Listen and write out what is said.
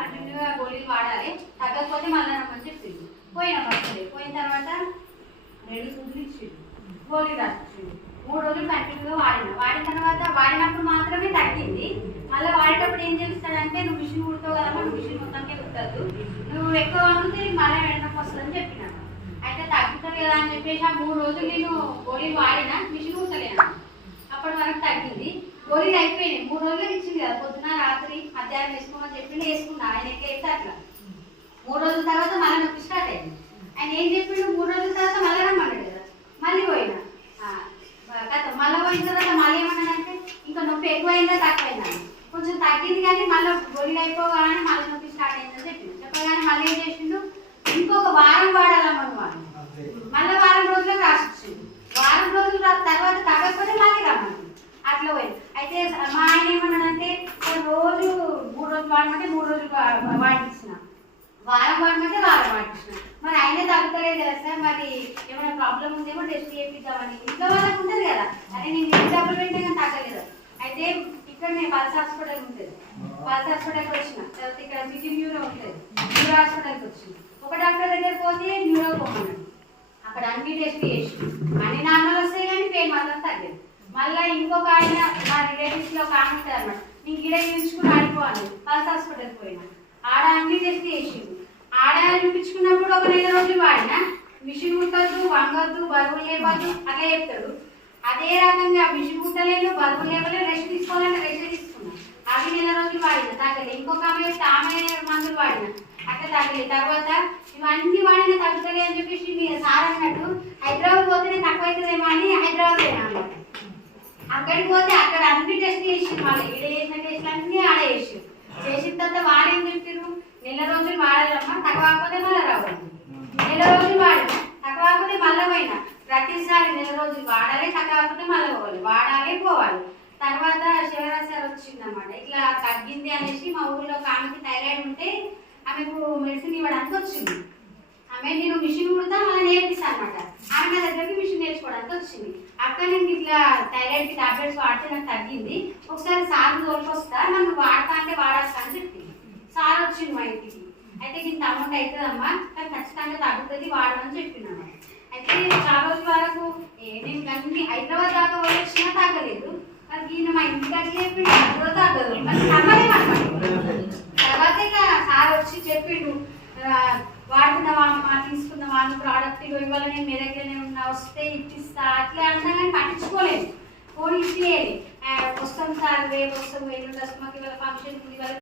కంటిన్యూగా గోళీలు వాడాలి, తగ్గకపోతే మళ్ళీ రమ్మని చెప్పింది. పోయినా ఫస్ట్ పోయిన తర్వాత 2 సూదులు ఇచ్చిండు, గోళీ రాసిచ్చిండు. 3 రోజులు కంటిన్యూగా వాడిన తర్వాత వాడినప్పుడు మాత్రమే తగ్గింది. మళ్ళీ వాడేటప్పుడు ఏం చేస్తాడంటే, నువ్వు మిషన్ కుడతావు కదమ్మా, నువ్వు మిషన్ మొత్తానికి కుట్టద్దు, నువ్వు ఎక్కువ వండితే మళ్ళీ వెనక్కి వస్తుందని చెప్పినాను. అయితే తగ్గుతుంది కదా అని చెప్పేసి ఆ 3 రోజులు నేను గోళీలు వాడినా, మిషన్ కుట్టలేను. అప్పటి వరకు తగ్గింది. గోళీలు అయిపోయినాయి. 3 రోజులకు ఇచ్చింది కదా, పొద్దున రాత్రి మధ్యాహ్నం వేసుకోమని చెప్పింది, వేసుకున్నా. ఆయన ఎట్లయితే అట్లా 3 రోజుల తర్వాత మళ్ళీ నొప్పి స్టార్ట్ అయింది. ఆయన ఏం చెప్పిండు, 3 రోజుల తర్వాత మళ్ళీ రమ్మన్నాడు కదా, మళ్ళీ పోయినా. మళ్ళీ పోయిన తర్వాత మళ్ళీ ఏమన్నాడంటే, ఇంకా నొప్పి ఎక్కువైందా తక్కువైందా, కొంచెం తగ్గింది కానీ మళ్ళీ గోళీలు అయిపోగానే మళ్ళీ నొప్పి స్టార్ట్ అయిందని చెప్పిండు. చెప్పగానే మళ్ళీ ఏం చేసిండు, ఇంకొక వారం వాడాలమ్మా వాడు, మళ్ళీ వారం రోజులకు రాసిచ్చిండు. వారం రోజులు తర్వాత తగ్గకపోతే మళ్ళీ రమ్మని అట్లా పోయింది. అయితే మా ఆయన ఏమన్నాడంటే, రోజు 3 రోజులు వాడమంటే 3 రోజులు వాడించిన, వారం వాడమంటే వారం వాడించిన. మరి ఆయనే తగ్గుతలేదు కదా సార్, మరి ఏమైనా ప్రాబ్లం ఉందేమో టెస్ట్ చేపిద్దామని ఇంట్లో వాళ్ళకి ఉంటుంది కదా. అదే నేను ఎన్ని డబ్బులు పెట్టే కానీ తగ్గలేదు. అయితే ఇక్కడ నేను పల్స్ హాస్పిటల్ ఉంటుంది, పల్స్ హాస్పిటల్కి వచ్చిన తర్వాత ఇక్కడ సిటీ న్యూరో ఉంటుంది, న్యూరో హాస్పిటల్కి వచ్చింది. ఒక డాక్టర్ దగ్గర పోతే న్యూరో పోమన్నాడు. అక్కడ అన్ని టెస్ట్ చేసి అన్ని నార్మల్ వస్తాయి కానీ పెయిన్ మాత్రం తగ్గదు. మళ్ళీ ఇంకొక ఆయన మా రిలేటివ్స్ లో ఒక ఆమె ఉంటుంది అనమాట, నేను గిడ చూపించుకుని ఆడిపోవాలి. పల్స్ హాస్పిటల్కి పోయినా, ఆడ అన్ని టెస్ట్ చేసిండు. ఆడ చూపించుకున్నప్పుడు ఒక 4 రోజులు వాడినా, మిషన్ కుట్టద్దు, వంగొద్దు, బరువులు లేవద్దు అట్లా చెప్తాడు. అదే రకంగా మిషన్ కుట్టలేదు, బరువులు లేవలేదు, రెస్ట్ తీసుకోవాలంటే రెస్ట్ తీసుకున్నా. అవి 4 రోజులు వాడిన తగ్గలేదు. ఇంకొక ఆమె మందులు వాడిన అట్లా తగ్గలేదు. తర్వాత ఇవన్నీ వాడిన తగ్గుతుంది అని చెప్పేసి మీరు సార్ అన్నట్టు హైదరాబాద్ పోతేనే తక్కువ అవుతుందేమో అని హైదరాబాద్ పోయినా అన్నమాట. అక్కడికి పోతే అక్కడ అన్ని టెస్ట్ చేసి మళ్ళీ ఇక్కడ చేసిన టెస్ట్లు అన్నీ ఆడ చేసిన తర్వాత వాడేం చెప్పారు, 4 రోజులు వాడాలమ్మా, తక్కువకపోతే మళ్ళీ రావాలి. 4 రోజులు వాడినా, తక్కువకపోతే మళ్ళీ పోయినా. ప్రతిసారి 4 రోజులు వాడాలి, తక్కువకపోతే మళ్ళీ పోవాలి, వాడాలి పోవాలి. తర్వాత శివరాజ్ సార్ వచ్చింది అనమాట, ఇట్లా తగ్గింది అనేసి మా ఊళ్ళో ఒక ఆమెకి థైరాయిడ్ ఉంటే ఆమెకు మెడిసిన్ ఇవ్వడానికి వచ్చింది. ఆమె నేను మిషన్ కుడతా మళ్ళీ నేర్పిస్తాను అనమాట. ఆమె నా దగ్గరికి మిషన్ నేర్చుకోవడానికి వచ్చింది. అక్కడ నేను ఇట్లా థైరాయిడ్కి టాబ్లెట్స్ వాడితే నాకు తగ్గింది, ఒకసారి సార్ తోలుకొస్తా, నన్ను వాడతా అంటే వాడేస్తా అని చెప్పింది. సార్ వచ్చింది మా ఇంటికి. అయితే ఇంత అమౌంట్ అవుతుందమ్మా, కానీ ఖచ్చితంగా తగ్గుతుంది, వాడమని చెప్పినాను. అయితే చాలా రోజుల వరకు నేను అన్ని హైదరాబాద్ దాకా వచ్చినా తగ్గలేదు. మరి ఈయన మా ఇంటికి వచ్చి చెప్పిండు అందులో తగ్గదు, మరి తగ్గలేమన్నమాట. తర్వాత ఇక సార్ వచ్చి చెప్పిండు, వాడుతున్నావా అమ్మా, తీసుకున్నావా, ప్రోడక్ట్ ఇవాళ నేను మీ దగ్గరనే ఉన్నా, వస్తే ఇప్పిస్తా అట్లా అన్నా కానీ పట్టించుకోలేదు. ఫోన్ ఇచ్చేయాలి, వస్తాం సార్, రేపు వస్తాం, ఎల్లుండి వస్తాం, మాకు ఇవాళ ఫంక్షన్ ఉంది.